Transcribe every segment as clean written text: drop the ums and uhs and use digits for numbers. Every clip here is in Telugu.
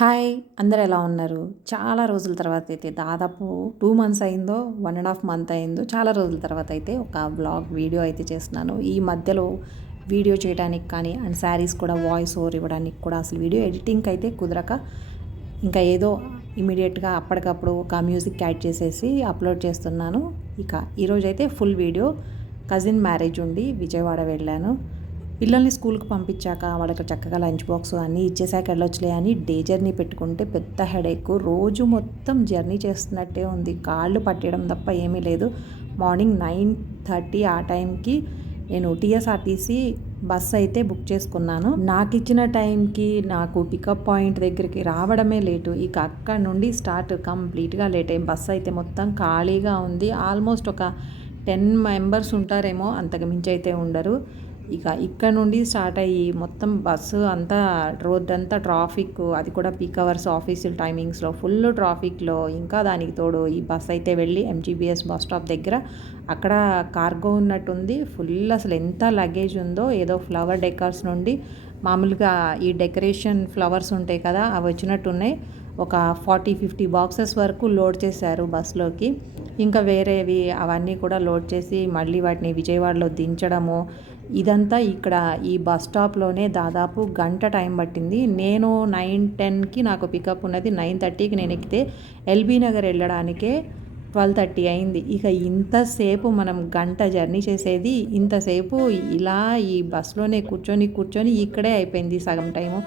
హాయ్! అందరూ ఎలా ఉన్నారు? చాలా రోజుల తర్వాత అయితే దాదాపు 2 మంత్స్ అయిందో, 1 ½ మంత్ అయిందో, చాలా రోజుల తర్వాత అయితే ఒక వ్లాగ్ వీడియో అయితే చేస్తున్నాను. ఈ మధ్యలో వీడియో చేయడానికి కానీ అండ్ శారీస్ కూడా వాయిస్ ఓవర్ ఇవ్వడానికి కూడా అసలు వీడియో ఎడిటింగ్‌కి అయితే కుదరక ఇంకా ఏదో ఇమ్మీడియేట్‌గా అప్పటికప్పుడు ఒక మ్యూజిక్ యాడ్ చేసేసి అప్లోడ్ చేస్తున్నాను. ఇక ఈరోజైతే ఫుల్ వీడియో కజిన్ మ్యారేజ్ ఉండి విజయవాడ వెళ్ళాను. పిల్లల్ని స్కూల్కి పంపించాక వాళ్ళకి చక్కగా లంచ్ బాక్స్ అన్నీ ఇచ్చేసాక వెళ్ళొచ్చులే అని డే జర్నీ పెట్టుకుంటే పెద్ద హెడేక్. రోజు మొత్తం జర్నీ చేస్తున్నట్టే ఉంది. కాళ్ళు పట్టడం తప్ప ఏమీ లేదు. మార్నింగ్ 9:30 ఆ టైంకి నేను టీఎస్ఆర్టీసీ బస్ అయితే బుక్ చేసుకున్నాను. నాకు ఇచ్చిన టైంకి నాకు పికప్ పాయింట్ దగ్గరికి రావడమే లేటు. ఇక అక్కడ నుండి స్టార్ట్ కంప్లీట్గా లేట్ అయ్యింది. బస్సు అయితే మొత్తం ఖాళీగా ఉంది. ఆల్మోస్ట్ ఒక 10 మెంబర్స్ ఉంటారేమో, అంతకు మించి అయితే ఉండరు. ఇక ఇక్కడ నుండి స్టార్ట్ అయ్యి మొత్తం బస్సు అంతా రోడ్డంతా ట్రాఫిక్, అది కూడా పీక్ అవర్స్ ఆఫీసుల టైమింగ్స్లో ఫుల్ ట్రాఫిక్లో. ఇంకా దానికి తోడు ఈ బస్ అయితే వెళ్ళి ఎంజీబీఎస్ బస్ స్టాప్ దగ్గర అక్కడ కార్గో ఉన్నట్టుంది. ఫుల్ అసలు ఎంత లగేజ్ ఉందో. ఏదో ఫ్లవర్ డెకర్స్ నుండి మామూలుగా ఈ డెకరేషన్ ఫ్లవర్స్ ఉంటాయి కదా, అవి వచ్చినట్టున్నాయి. ఒక 40-50 బాక్సెస్ వరకు లోడ్ చేశారు బస్లోకి. ఇంకా వేరేవి అవన్నీ కూడా లోడ్ చేసి మళ్ళీ వాటిని విజయవాడలో దించడము, ఇదంతా ఇక్కడ ఈ బస్ స్టాప్లోనే దాదాపు గంట టైం పట్టింది. నేను 9:10కి నాకు పికప్ ఉన్నది. 9:30కి నేను ఎక్కితే ఎల్బీ నగర్ వెళ్ళడానికే 12:30 అయింది. ఇక ఇంతసేపు మనం గంట జర్నీ చేసేది ఇంతసేపు ఇలా ఈ బస్సులోనే కూర్చొని ఇక్కడే అయిపోయింది సగం టైము.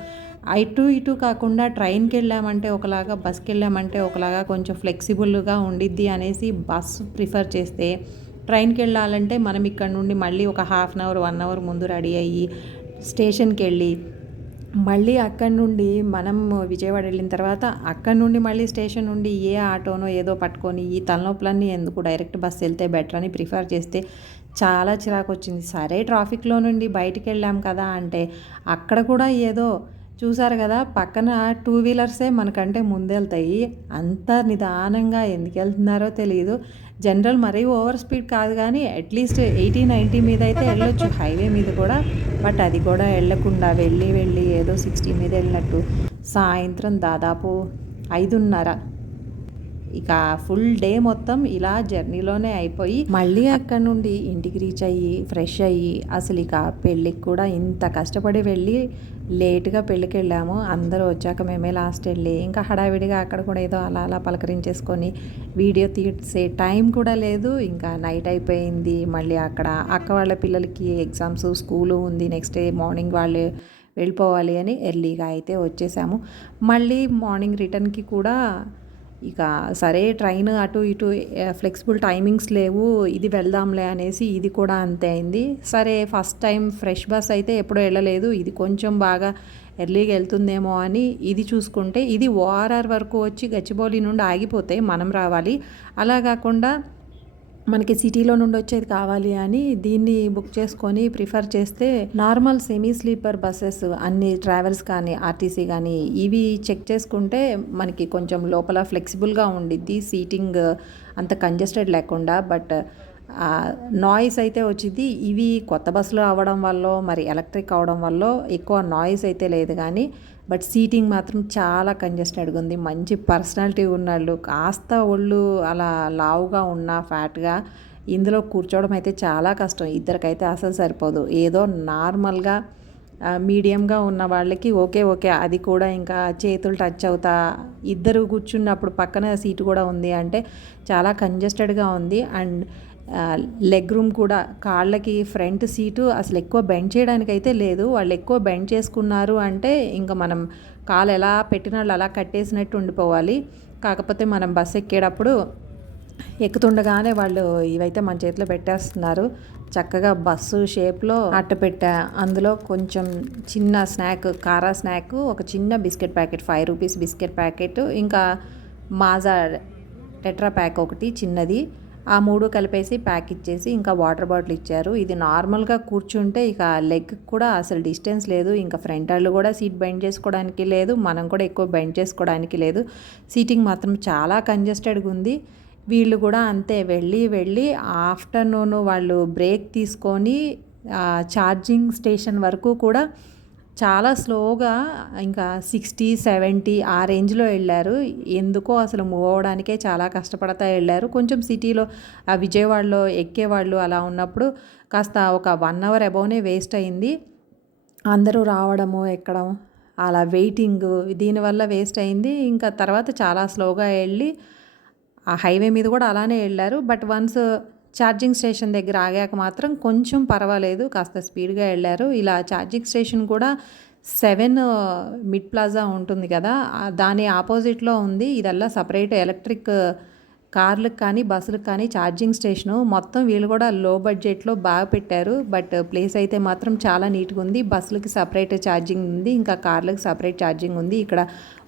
అటు ఇటు కాకుండా ట్రైన్కి వెళ్ళామంటే ఒకలాగా, బస్కి వెళ్ళామంటే ఒకలాగా, కొంచెం ఫ్లెక్సిబుల్గా ఉండిద్ది అనేసి బస్ ప్రిఫర్ చేస్తే, ట్రైన్కి వెళ్ళాలంటే మనం ఇక్కడ నుండి మళ్ళీ ఒక హాఫ్ అన్ అవర్ 1 అవర్ ముందు రెడీ అయ్యి స్టేషన్కి వెళ్ళి మళ్ళీ అక్కడి నుండి మనం విజయవాడ వెళ్ళిన తర్వాత అక్కడి నుండి మళ్ళీ స్టేషన్ నుండి ఏ ఆటోనో ఏదో పట్టుకొని ఈ తలనొప్పులన్నీ ఎందుకు, డైరెక్ట్ బస్ వెళ్తే బెటర్ అని ప్రిఫర్ చేస్తే చాలా చిరాకు వచ్చింది. సరే ట్రాఫిక్లో నుండి బయటికి వెళ్ళాం కదా అంటే అక్కడ కూడా ఏదో చూసారు కదా, పక్కన 2 వీలర్సే మనకంటే ముందెళ్తాయి. అంత నిదానంగా ఎందుకు వెళ్తున్నారో తెలియదు. జనరల్ మరీ ఓవర్ స్పీడ్ కాదు కానీ అట్లీస్ట్ 80-90 మీద అయితే వెళ్ళొచ్చు హైవే మీద కూడా. బట్ అది కూడా వెళ్ళకుండా వెళ్ళి ఏదో 60 మీద వెళ్ళినట్టు సాయంత్రం దాదాపు 5:30 ఇక ఫుల్ డే మొత్తం ఇలా జర్నీలోనే అయిపోయి మళ్ళీ అక్కడ నుండి ఇంటికి రీచ్ అయ్యి ఫ్రెష్ అయ్యి అసలు ఇక పెళ్ళికి కూడా ఇంత కష్టపడి వెళ్ళి లేట్గా పెళ్ళికి వెళ్ళాము. అందరూ వచ్చాక మేమే లాస్ట్ వెళ్ళి ఇంకా హడావిడిగా అక్కడ కూడా ఏదో అలా పలకరించేసుకొని వీడియో తీసే టైం కూడా లేదు. ఇంకా నైట్ అయిపోయింది. మళ్ళీ అక్కడ అక్క వాళ్ళ పిల్లలకి ఎగ్జామ్స్, స్కూలు ఉంది. నెక్స్ట్ డే మార్నింగ్ వాళ్ళు వెళ్ళిపోవాలి అని ఎర్లీగా అయితే వచ్చేసాము. మళ్ళీ మార్నింగ్ రిటర్న్కి కూడా ఇక సరే ట్రైన్ అటు ఇటు ఫ్లెక్సిబుల్ టైమింగ్స్ లేవు, ఇది వెళ్దాంలే అనేసి ఇది కూడా అంతే అయింది. సరే ఫస్ట్ టైం ఫ్రెష్ బస్ అయితే ఎప్పుడూ వెళ్ళలేదు. ఇది కొంచెం బాగా ఎర్లీగా వెళ్తుందేమో అని ఇది చూసుకుంటే ఇది ఓఆర్ఆర్ వరకు వచ్చి గచ్చిబౌలి నుండి ఆగిపోతే మనం రావాలి. అలా కాకుండా మనకి సిటీలో నుండి వచ్చేది కావాలి అని దీన్ని బుక్ చేసుకొని ప్రిఫర్ చేస్తే నార్మల్ సెమీ స్లీపర్ బస్సెస్ అన్ని ట్రావెల్స్ కానీ ఆర్టీసీ కానీ ఇవి చెక్ చేసుకుంటే మనకి కొంచెం లోపల ఫ్లెక్సిబుల్గా ఉండిద్ది, సీటింగ్ అంత కంజెస్టెడ్ లేకుండా. బట్ నాయిస్ అయితే వచ్చింది. ఇవి కొత్త బస్సులు అవ్వడం వల్ల మరి ఎలక్ట్రిక్ అవడం వల్ల ఎక్కువ నాయిస్ అయితే లేదు కానీ బట్ సీటింగ్ మాత్రం చాలా కంజెస్టెడ్గా ఉంది. మంచి పర్సనాలిటీ ఉన్నవాళ్ళు, కాస్త ఒళ్ళు అలా లావుగా ఉన్న ఫ్యాట్గా ఇందులో కూర్చోవడం అయితే చాలా కష్టం. ఇద్దరికైతే అసలు సరిపోదు. ఏదో నార్మల్గా మీడియంగా ఉన్న వాళ్ళకి ఓకే అది కూడా ఇంకా చేతులు టచ్ అవుతా ఇద్దరు కూర్చున్నప్పుడు పక్కన సీటు కూడా ఉంది అంటే చాలా కంజెస్టెడ్గా ఉంది. అండ్ లెగ్ రూమ్ కూడా కాళ్ళకి ఫ్రంట్ సీటు అసలు ఎక్కువ బెండ్ చేయడానికి అయితే లేదు. వాళ్ళు ఎక్కువ బెండ్ చేసుకున్నారు అంటే ఇంకా మనం కాలు ఎలా పెట్టిన వాళ్ళు అలా కట్టేసినట్టు ఉండిపోవాలి. కాకపోతే మనం బస్సు ఎక్కేటప్పుడు ఎక్కుతుండగానే వాళ్ళు ఇవైతే మన చేతిలో పెట్టేస్తున్నారు. చక్కగా బస్సు షేప్లో అట్టపెట్టా, అందులో కొంచెం చిన్న స్నాక్, కారా స్నాక్, ఒక చిన్న biscuit packet, 5 rupees biscuit packet, ఇంకా మాజా టెట్రా ప్యాక్ ఒకటి చిన్నది, ఆ 3 కలిపేసి ప్యాక్ ఇచ్చేసి ఇంకా వాటర్ బాటిల్ ఇచ్చారు. ఇది నార్మల్గా కూర్చుంటే ఇక లెగ్ కూడా అసలు డిస్టెన్స్ లేదు. ఇంకా ఫ్రంట్ వాళ్ళు కూడా సీట్ బెండ్ చేసుకోవడానికి లేదు, మనం కూడా ఎక్కువ బెండ్ చేసుకోవడానికి లేదు. సీటింగ్ మాత్రం చాలా కంజెస్టెడ్గా ఉంది. వీళ్ళు కూడా అంతే వెళ్ళి ఆఫ్టర్నూన్ వాళ్ళు బ్రేక్ తీసుకొని ఛార్జింగ్ స్టేషన్ వరకు కూడా చాలా స్లోగా ఇంకా 60, 70 ఆ రేంజ్‌లో ఎళ్ళారు. ఎందుకో అసలు మూవ్ అవ్వడానికే చాలా కష్టపడతా ఎళ్ళారు. కొంచెం సిటీలో విజయవాడలో ఎక్కేవాళ్ళు అలా ఉన్నప్పుడు కాస్త ఒక 1 అవర్ అబోవ్‌నే వేస్ట్ అయింది. అందరూ రావడము, ఎక్కడం అలా వెయిటింగు దీనివల్ల వేస్ట్ అయింది. ఇంకా తర్వాత చాలా స్లోగా ఎళ్ళి ఆ హైవే మీద కూడా అలానే ఎళ్ళారు. బట్ వన్స్ ఛార్జింగ్ స్టేషన్ దగ్గర ఆగాక మాత్రం కొంచెం పర్వాలేదు. కాస్త స్పీడ్‌గా ఎళ్ళారు. ఇలా ఛార్జింగ్ స్టేషన్ కూడా 7 మిడ్ ప్లాజా ఉంటుంది కదా! దాని ఆపోజిట్‌లో ఉంది. ఇదల్లా సెపరేట్ ఎలక్ట్రిక్ కార్‌లకి కానీ, బస్సులకి కానీ ఛార్జింగ్ స్టేషను. మొత్తం వీళ్ళు కూడా లో బడ్జెట్‌లో బాగా పెట్టారు. బట్ ప్లేస్ అయితే మాత్రం చాలా నీట్‌గా ఉంది. బస్సులకి సెపరేట్ ఛార్జింగ్ ఉంది. ఇంకా కార్‌లకి సెపరేట్ ఛార్జింగ్ ఉంది. ఇక్కడ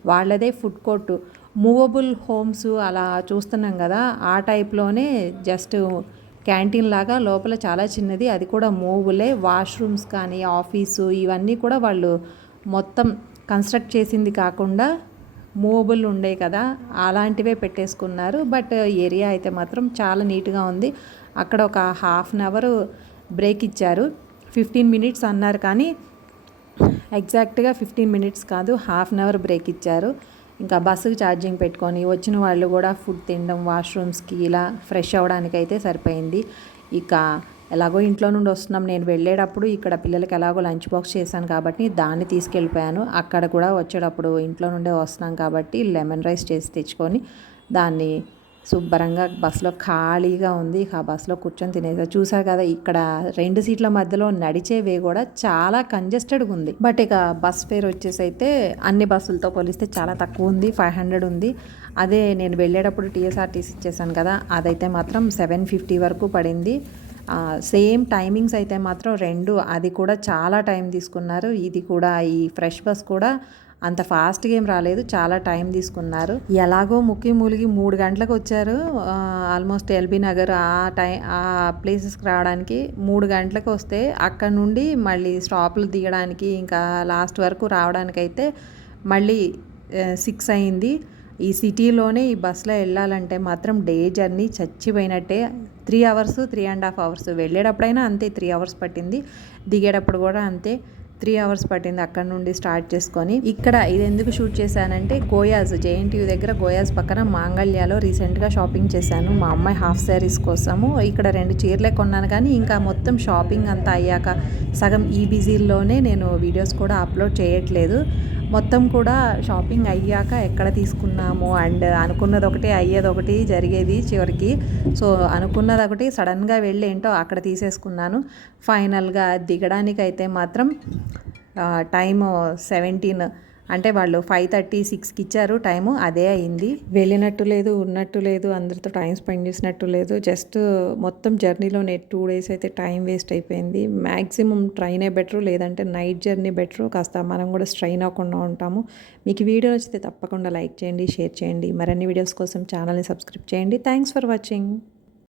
వాళ్ళదే ఫుడ్ కోర్టు. మూవబుల్ హోమ్స్ అలా చూస్తున్నాం కదా! ఆ టైప్‌లోనే జస్ట్ క్యాంటీన్ లాగా లోపల చాలా చిన్నది. అది కూడా మూవబులే. వాష్‌రూమ్స్ కానీ, ఆఫీసు ఇవన్నీ కూడా వాళ్ళు మొత్తం కన్‌స్ట్రక్ట్ చేసింది కాకుండా మూవబుల్ ఉండేవి కదా! అలాంటివే పెట్టేసుకున్నారు. బట్ ఏరియా అయితే మాత్రం చాలా నీట్‌గా ఉంది. అక్కడ ఒక హాఫ్ అన్ అవర్ బ్రేక్ ఇచ్చారు. 15 మినిట్స్ అన్నారు కానీ ఎగ్జాక్ట్‌గా 15 మినిట్స్ కాదు, హాఫ్ అన్ అవర్ బ్రేక్ ఇచ్చారు. ఇంకా బస్సుకి ఛార్జింగ్ పెట్టుకొని వచ్చిన వాళ్ళు కూడా ఫుడ్ తినడం, వాష్‌రూమ్స్‌కి ఇలా ఫ్రెష్ అవ్వడానికైతే సరిపోయింది. ఇక ఎలాగో ఇంట్లో నుండి వస్తున్నాం. నేను వెళ్ళేటప్పుడు ఇక్కడ పిల్లలకి ఎలాగో లంచ్ బాక్స్ చేశాను కాబట్టి దాన్ని తీసుకెళ్ళిపోయాను. అక్కడ కూడా వచ్చేటప్పుడు ఇంట్లో నుండే వస్తున్నాం కాబట్టి లెమన్ రైస్ చేసి తెచ్చుకొని దాన్ని శుభ్రంగా బస్సులో ఖాళీగా ఉంది. ఆ బస్సులో కూర్చొని తినేసా. చూసారు కదా, ఇక్కడ 2 సీట్ల మధ్యలో నడిచే వే కూడా చాలా కంజెస్టెడ్‌గా ఉంది. బట్ ఇక బస్ ఫేర్ వచ్చేసి అయితే అన్ని బస్సులతో పోలిస్తే చాలా తక్కువ ఉంది. 500 ఉంది. అదే నేను వెళ్ళేటప్పుడు టీఎస్ఆర్టీసీ ఇచ్చేసాను కదా, అదైతే మాత్రం 750 వరకు పడింది. సేమ్ టైమింగ్స్ అయితే మాత్రం 2 అది కూడా చాలా టైం తీసుకున్నారు. ఇది కూడా ఈ ఫ్రెష్ బస్ కూడా అంత ఫాస్ట్‌గా ఏం రాలేదు. చాలా టైం తీసుకున్నారు. ఎలాగో ముక్కి మూలిగి 3 గంటలకు వచ్చారు. ఆల్మోస్ట్ ఎల్బీ నగర్ ఆ ప్లేసెస్‌కి రావడానికి 3 గంటలకు వస్తే అక్కడ నుండి మళ్ళీ స్టాప్‌లు దిగడానికి ఇంకా లాస్ట్ వరకు రావడానికైతే మళ్ళీ 6 అయింది. ఈ సిటీలోనే ఈ బస్సులో వెళ్ళాలంటే మాత్రం డే జర్నీ చచ్చిపోయినట్టే. 3 అవర్స్, 3½ అవర్స్. వెళ్ళేటప్పుడైనా అంతే 3 అవర్స్ పట్టింది. దిగేటప్పుడు కూడా అంతే 3 అవర్స్ పట్టింది అక్కడ నుండి స్టార్ట్ చేసుకొని. ఇక్కడ ఇది ఎందుకు షూట్ చేశానంటే గోయాజ్, జేఎన్టీయూ దగ్గర గోయాజ్ పక్కన మాంగళ్యాలో రీసెంట్గా షాపింగ్ చేశాను మా అమ్మాయి హాఫ్ శారీస్ కోసము. ఇక్కడ 2 చీరలే కొన్నాను కానీ ఇంకా మొత్తం షాపింగ్ అంతా అయ్యాక సగం ఈ బిజీల్లోనే నేను వీడియోస్ కూడా అప్లోడ్ చేయట్లేదు. మొత్తం కూడా షాపింగ్ అయ్యాక ఎక్కడ తీసుకున్నాము అండ్ అనుకున్నది ఒకటి అయ్యేది ఒకటి జరిగేది చివరికి. సో అనుకున్నది ఒకటి సడన్గా వెళ్ళి ఏంటో అక్కడ తీసేసుకున్నాను. ఫైనల్గా దిగడానికైతే మాత్రం టైము 17 అంటే వాళ్ళు 5:30, 6కి ఇచ్చారు టైము. అదే అయింది. వెళ్ళినట్టు లేదు, ఉన్నట్టు లేదు, అందరితో టైం స్పెండ్ చేసినట్టు లేదు. జస్ట్ మొత్తం జర్నీలోనే 2 డేస్ అయితే టైం వేస్ట్ అయిపోయింది. మ్యాక్సిమం ట్రైనే బెటరు, లేదంటే నైట్ జర్నీ బెటరు. కాస్త మనం కూడా స్ట్రెయిన్ అవ్వకుండా ఉంటాము. మీకు వీడియో నచ్చితే తప్పకుండా లైక్ చేయండి, షేర్ చేయండి. మరిన్ని వీడియోస్ కోసం ఛానల్ని సబ్స్క్రైబ్ చేయండి. Thanks for watching.